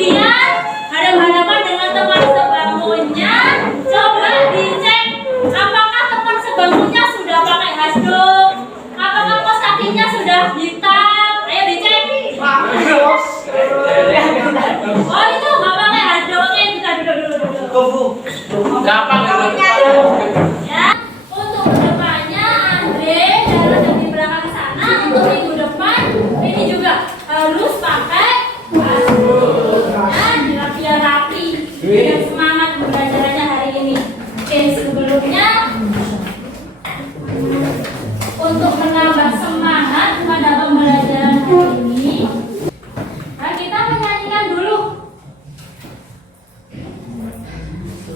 Kemudian hadap-hadapan dengan teman sebangkunya. Coba dicek apakah teman sebangkunya sudah pakai hasduk, apakah kaos kakinya sudah hitam. Ayo dicek. Oh itu nggak pakai hasduk. Oke, kita duduk. Gampang Ya, untuk kedepannya Andre jalan di belakang sana. Untuk minggu depan ini juga harus pakai hasduk. Ya, biar rapi, biar semangat belajarnya hari ini. Oke, sebelumnya untuk menambah semangat pada pembelajaran hari ini, kita menyanyikan dulu.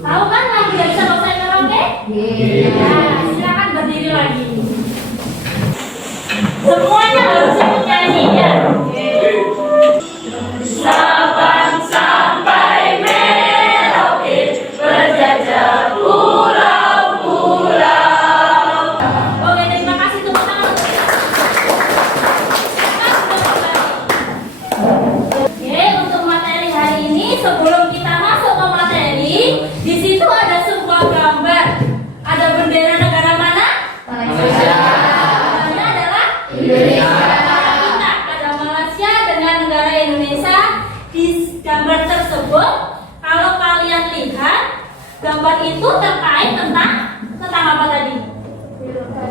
Tahu kan lagu dari Sabang Saya Karaoke? Ya, silakan berdiri lagi. Semuanya harus ikut nyanyi ya. Sabang sampai Merauke berjajah pulau-pulau. Oke, terima kasih tepuk tangan. Oke, untuk materi hari ini sebelum kita masuk ke materi, di situ ada sebuah gambar. Ada bendera negara mana? Malaysia. Negaranya adalah Indonesia. Kita ada Malaysia dengan negara Indonesia. Di gambar tersebut, kalau kalian lihat, gambar itu terkait tentang apa tadi?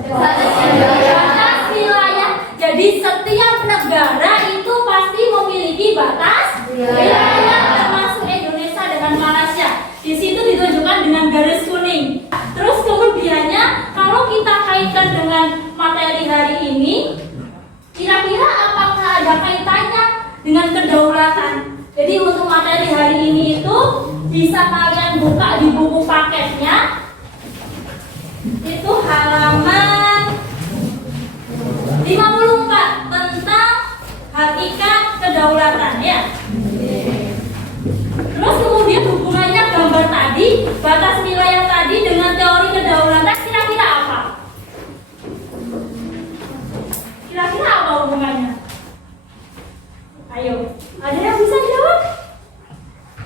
Batas wilayah. Jadi setiap negara itu pasti memiliki batas wilayah, termasuk Indonesia dengan Malaysia. Di situ ditunjukkan dengan garis kuning. Terus kemudiannya kalau kita kaitkan dengan materi hari ini, kira-kira apakah ada kaitannya dengan kedaulatan? Jadi untuk materi hari ini itu bisa kalian buka di buku paketnya. Itu halaman 54 tentang hakikat kedaulatan ya. Terus kemudian hubungannya gambar tadi, batas wilayah tadi dengan teori kedaulatan kira-kira apa? Kira-kira apa hubungannya? Ayo, ada yang bisa jawab?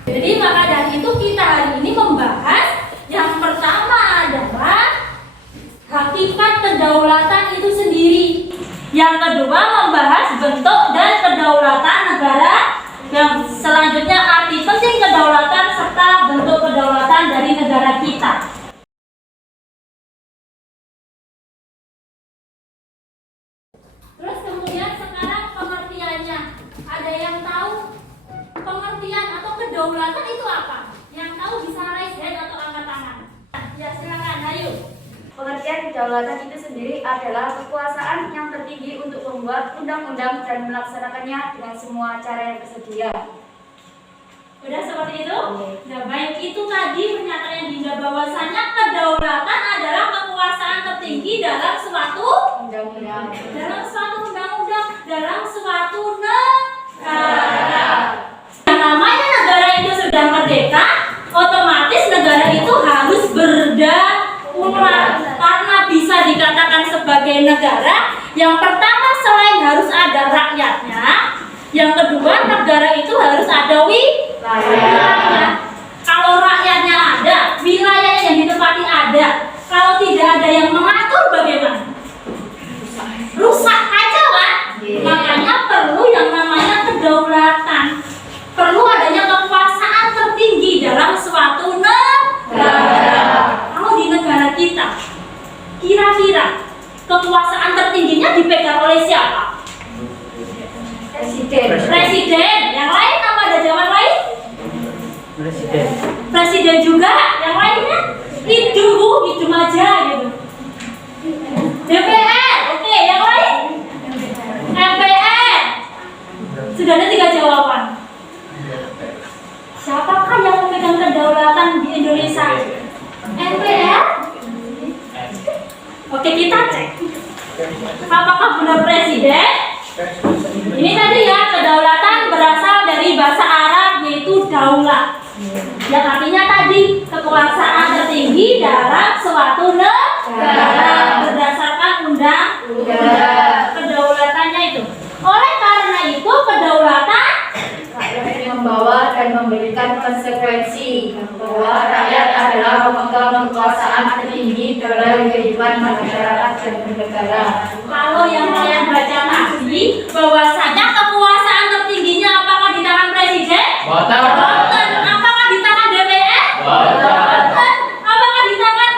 Jadi maka dari itu kita hari ini membahas yang pertama adalah hakikat kedaulatan itu sendiri. Yang kedua membahas bentuk dan kedaulatan negara. Yang selanjutnya arti penting kedaulatan serta bentuk kedaulatan dari negara kita. Terus kemudian sekarang pengertiannya. Ada yang tahu pengertian atau kedaulatan itu apa? Yang tahu bisa raise hand atau angkat tangan. Ya silakan, ayo. Pengertian kedaulatan itu sendiri adalah kekuasaan yang tertinggi untuk membuat undang-undang dan melaksanakannya dengan semua cara yang tersedia. Udah seperti itu? Nah, baik itu tadi pernyataan Dinda bahwasanya kedaulatan adalah kekuasaan tertinggi dalam suatu Undang-undang. dalam suatu undang-undang, dalam suatu negara. Yang namanya negara itu sudah merdeka, otomatis negara itu harus berdaulat. Karena bisa dikatakan sebagai negara, yang pertama selain harus ada rakyatnya, yang kedua negara itu harus ada wilayah. Kalau rakyatnya ada, wilayah yang ditempati ada, kalau tidak ada yang mengatur bagaimana? Rusak aja kan? Makanya perlu yang namanya kedaulatan. Perlu adanya kekuasaan tertinggi dalam suatu negara. Kalau di negara kita, kira-kira kekuasaan tertingginya dipegang oleh siapa? Presiden. Yang lain apa ada jawaban lain? Presiden juga. Yang lainnya? Idem aja gitu. DPR. Oke, yang lain? MPR. Sudah ada 3 jawaban. Siapakah yang memegang kedaulatan di Indonesia? MPR? Oke, kita cek. Apakah benar presiden? Ini tadi ya, kedaulatan berasal dari bahasa Arab yaitu daulah. Yang artinya tadi kekuasaan tertinggi dalam suatu negara berdasarkan undang-undang. Kedaulatannya itu. Oleh karena itu kedaulatan membawa dan memberikan konsekuensi bahwa rakyat adalah pemegang kekuasaan tertinggi dalam kehidupan masyarakat dan bernegara. Kalau yang kalian baca tadi, bahwasanya kekuasaan tertingginya apakah di tangan presiden? Boten. Boten. Apakah di tangan DPR? Boten. Apakah di tangan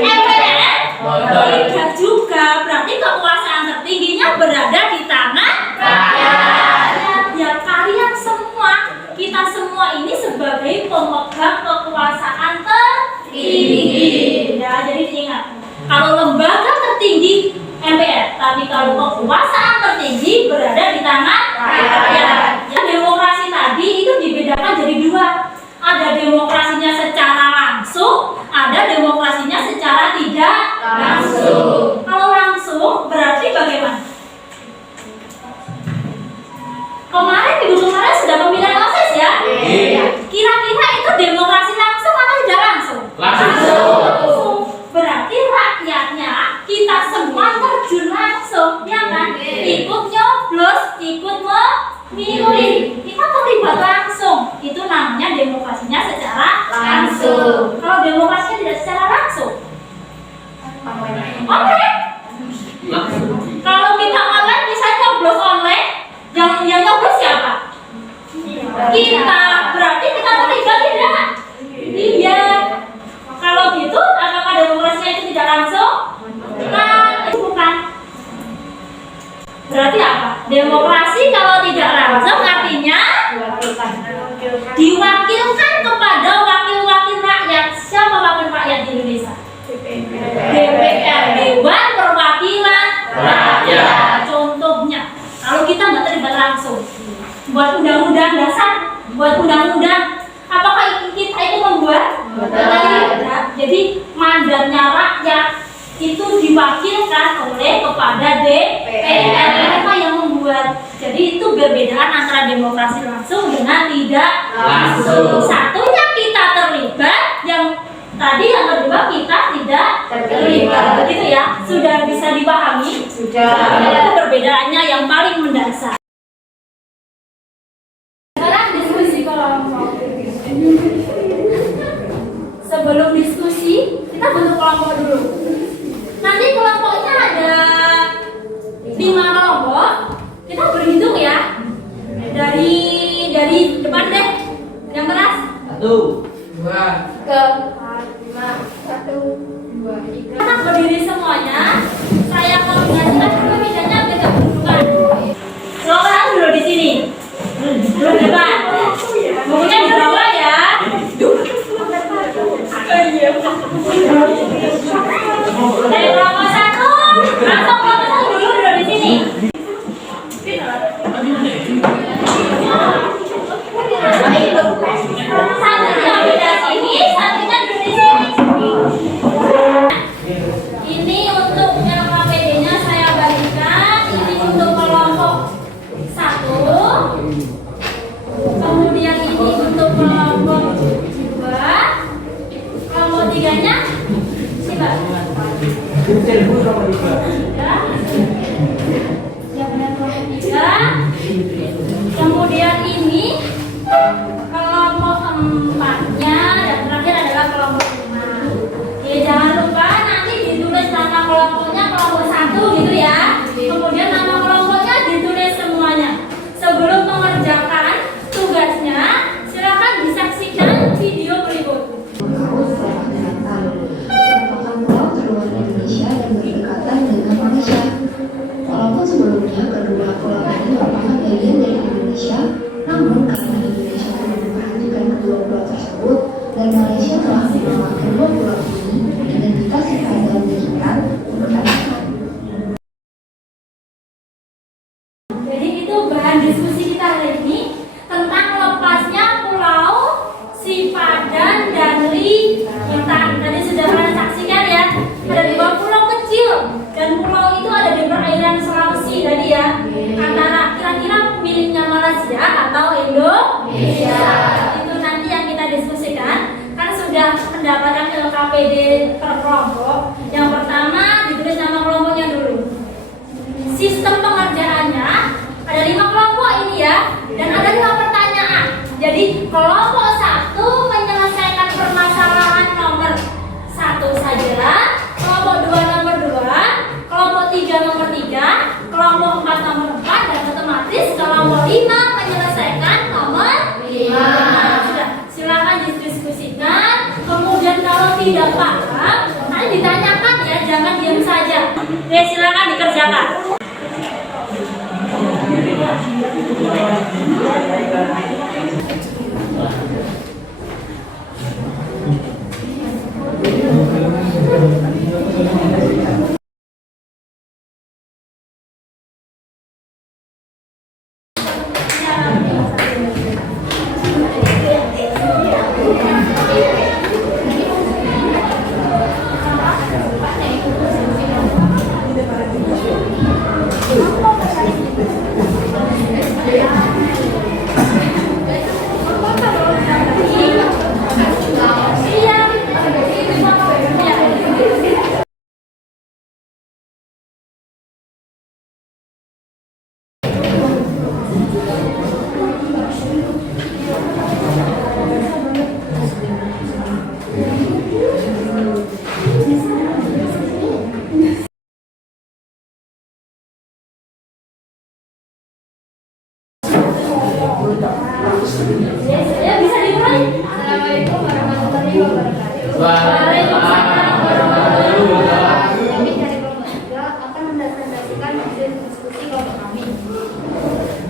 MPR? Boten. Tidak juga. Berarti kekuasaan tertingginya berada di tangan Rakyat. Ya kalian semua, kita semua ini sebagai pemegang kekuasaan tertinggi. Ya, jadi diingat. Kalau lembaga tertinggi MPR, tapi kalau kekuasaan tertinggi berada di tangan rakyat. Ya, demokrasi tadi itu dibedakan jadi dua. Ada demokrasinya secara langsung, ada demokrasinya secara tidak langsung. Kalau langsung berarti bagaimana? Minggu kemarin sudah pemilihan OSIS ya? Iya. Kira-kira itu demokrasi langsung atau tidak langsung? Langsung. Berarti rakyatnya kita semua terjun langsung, ya kan? Ikut nyoblos, ikut memilih, kita terlibat langsung. Itu namanya demokrasinya secara langsung. Kalau demokrasinya tidak secara langsung, online. Kalau kita online, misalnya nyoblos online, yang nyoblos siapa? Kita. Berarti kita terlibat tidak? Iya. Kalau gitu, apakah demokrasinya itu tidak langsung? Nah, itu bukan. Berarti apa? Demokrasi kalau tidak langsung artinya diwakilkan kepada wakil-wakil rakyat. Siapa wakil rakyat di Indonesia? DPR, Dewan Perwakilan Rakyat. Contohnya, kalau kita nggak terlibat langsung, buat undang-undang dasar, buat undang-undang, apakah kita itu membuat? Tidak. Jadi mandatnya rakyat itu diwakilkan oleh kepada DPR, mereka yang membuat. Jadi itu perbedaan antara demokrasi langsung dengan tidak langsung. Satunya kita terlibat, yang tadi yang kedua kita tidak terlibat. Begitu ya? Sudah bisa dipahami? Sudah. Itu perbedaannya yang paling mendasar. Sekarang diskusi kelompok. Sebelum diskusi, kita bentuk kelompok dulu. Nanti kelompoknya ada 5 kelompok. Kita berhitung ya. Dari depan deh. Yang keras. 1, 2, Ke 5, 1, 2, 3. Kita berdiri semuanya. Saya koordinasikan dulu bedanya beda kedudukan. Seorang dulu di sini. Dulu di depan. Bukunya di bawah ya. Dari kelompok 1, langsung kelompok 1 dulu di sini. Satunya beda sini, satunya duduk di sini. Ini untuk yang KPD-nya saya bagikan. Ini untuk kelompok 1. Kemudian ini untuk kelompok 2. Kelompok 3-nya siapa? 3. Yang benar kelompok 3. Kemudian ini kelompok 4-nya, dan terakhir adalah kelompok 5. Ya, jangan lupa nanti ditulis nama kelompoknya kelompok 1 gitu ya. Kemudian nama kelompoknya ditulis semuanya. Sebelum mengerjakan tugasnya, silakan disaksikan video berikut. Indonesia dan berdekatan dengan Malaysia. Walaupun sebelumnya kedua pulau ini merupakan bagian dari Indonesia, namun karena Indonesia telah memperhatikan kedua pulau tersebut dan Malaysia telah menolak kedua pulau ini, identitas yang ada diperhatikan dipertanyakan. Jadi itu bahan diskusi kita hari ini tentang lepasnya Pulau Sipadan dan Litan. Tadi sudah pernah saksikan ya, ada 2 pulau kecil dan pulau itu ada di perairan Sulawesi tadi ya. Antara kira-kira miliknya Malaysia atau Indonesia. Itu nanti yang kita diskusikan. Kan sudah mendapatkan LKPD per kelompok. Yang pertama ditulis nama kelompoknya dulu. Sistem pengerjaannya ada 5 kelompok ini ya, dan ada 5 pertanyaan kelompok 1 menyelesaikan permasalahan nomor 1 saja, kelompok 2 nomor 2, kelompok 3 nomor 3, kelompok 4 nomor 4, dan otomatis kelompok 5 menyelesaikan nomor 5. Sudah, silakan didiskusikan. Kemudian kalau tidak paham, nanti ditanyakan ya, jangan diam saja. Oke, silakan dikerjakan. Ya, bisa dimulai. Assalamualaikum warahmatullahi wabarakatuh. Waalaikumsalam warahmatullahi wabarakatuh. Kami dari kelompok 3 akan menpresentasikan hasil diskusi kelompok kami.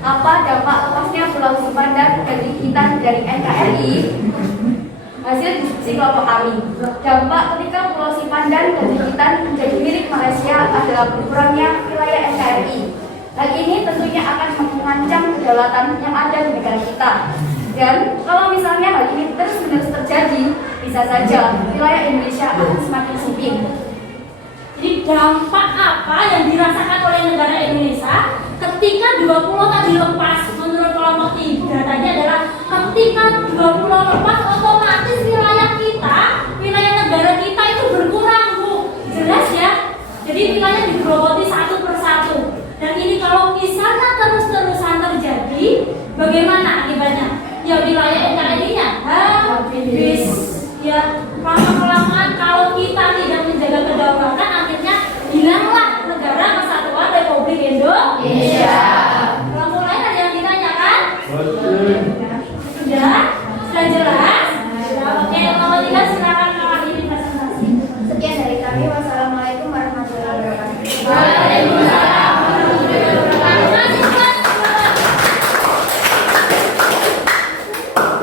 Apa dampak lepasnya Pulau Sipandan bagi kita dari NKRI? Hasil diskusi kelompok kami. Dampak ketika Pulau Sipandan dan Bintan menjadi milik Malaysia adalah berkurangnya wilayah NKRI. Hal ini tentunya akan mengancam kedaulatan yang ada di negara kita. Dan kalau misalnya hal ini terus-menerus terjadi, bisa saja wilayah Indonesia akan semakin sempit. Jadi dampak apa yang dirasakan oleh negara Indonesia ketika 2 pulau tadi lepas? Menurut kelompok 3 tadi adalah ketika 2 pulau lepas, otomatis wilayah kita, wilayah negara kita itu berkurang, Bu. Jelas ya? Jadi wilayah digerogoti satu persatu. Dan ini kalau misalnya terus-terusan terjadi, bagaimana akibatnya? Ya wilayah NKRI-nya habis. Ya lama-kelamaan kalau kita tidak menjaga kedaulatan, akhirnya hilanglah negara kesatuan Republik Indonesia. Kelompok lain ada yang ditanyakan? Sudah? Sudah jelas? Sudah. Oke, kelompok 3 silakan mengakhiri presentasi. Sekian dari kami. Wassalamualaikum warahmatullahi wabarakatuh. Waalaikumsalam.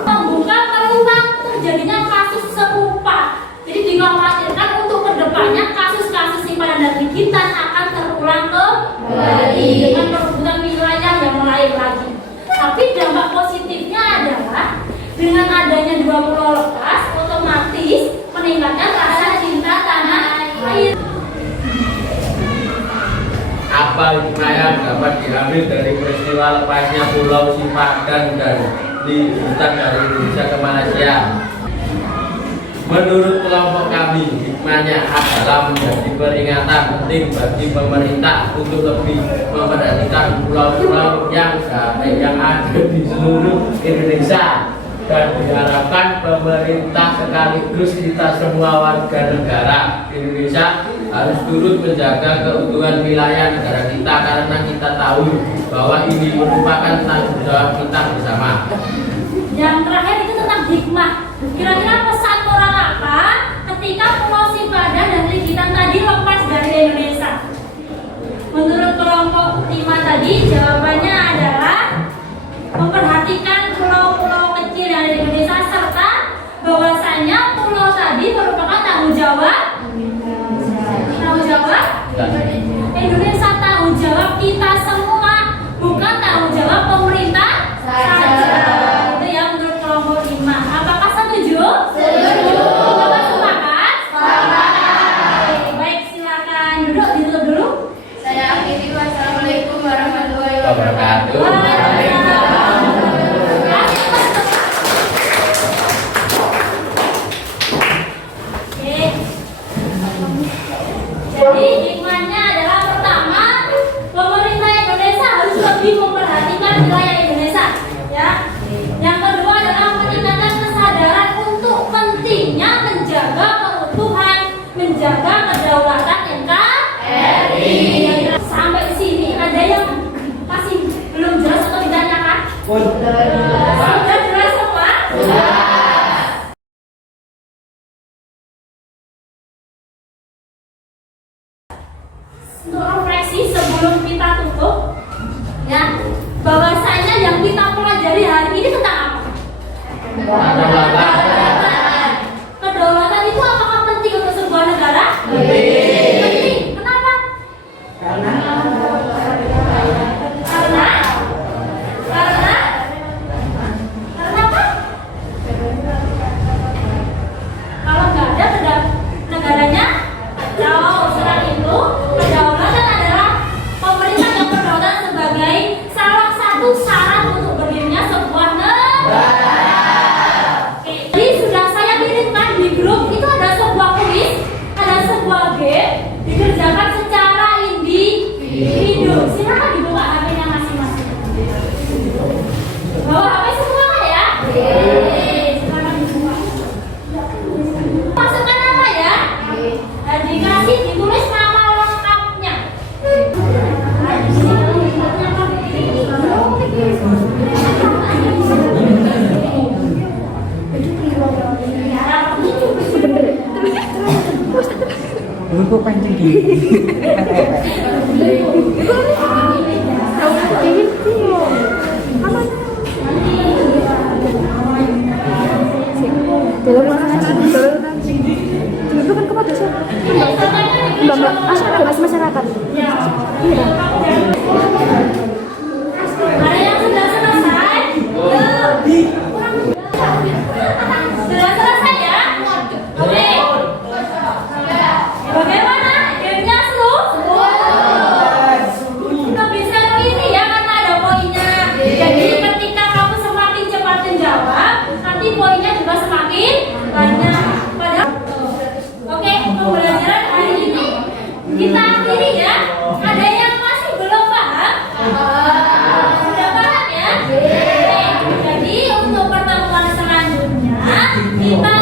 Membuka peluang terjadinya kasus serupa. Jadi dikhawatirkan untuk kedepannya kasus-kasus simpanan dan gigitan akan terulang kembali dengan perebutan wilayah yang lain lagi. Tapi dampak positifnya adalah dengan adanya 2 pulau lepas, otomatis meningkatkan rasa cinta tanah air. Apa hikmah yang dapat diambil dari peristiwa lepasnya Pulau Sipandan dan Bintan dari Indonesia ke Malaysia? Menurut kelompok kami, hikmahnya adalah menjadi peringatan penting bagi pemerintah untuk lebih memperhatikan pulau-pulau yang ada di seluruh Indonesia, dan diharapkan pemerintah sekaligus kita semua warga negara Indonesia harus turut menjaga keutuhan wilayah negara kita, karena kita tahu bahwa ini merupakan tanggung jawab kita bersama. Yang terakhir itu tentang hikmah. Kira-kira pesan moral apa ketika Pulau Sipandan dan Gigitan tadi lepas dari Indonesia? Menurut kelompok 5 tadi, jawabannya adalah memperhatikan pulau-pulau kecil yang ada di Indonesia, serta bahwasanya pulau tadi merupakan tanggung jawab Indonesia, tanggung jawab kita semua, bukan tanggung jawab pemerintah saja. Itu ya menurut kelompok 5. Apakah setuju? Setuju. Apakah sepakat? Sepakat. Baik, silakan duduk, ditutup dulu. Saya akhiri. Wassalamualaikum warahmatullahi Wabarakatuh. Artinya menjaga keutuhan, menjaga kedaulatan NKRI. Sampai di sini ada yang masih belum jelas atau ditanyakan? Sudah jelas semua? Untuk refleksi sebelum kita tutup, ya, bahwasanya yang kita pelajari hari ini tentang apa? Kedaulatan itu apakah penting untuk sebuah negara? Penting. Kenapa? Karena apa? Kalau nggak ada negaranya, kalau selain itu kedaulatan adalah pemerintah yang berdaulat sebagai salah satu syarat untuk berdirinya sebuah negara. Oke, jadi sudah saya kirimkan di grup itu ada sebuah kuis, ada sebuah game dikerjakan secara individu. Silakan dibuka HP-nya masing-masing. Bawa HP semua kan ya? Silakan dibuka. Masukkan nama ya. Dan dikasih ditulis nama lengkapnya. Lupa pancing gini. Masyarakat. Ada yang sudah selesai? Sudah selesai ya? Oke. Bagaimana? Gamenya seru? Lebih seru ini ya karena ada poinnya. Jadi ketika kamu semakin cepat menjawab, nanti poinnya juga semakin banyak. Oke, pembelajaran hari ini kita akhiri ya. Ada yang masih belum paham? Sudah paham ya? Oke. Jadi untuk pertemuan selanjutnya kita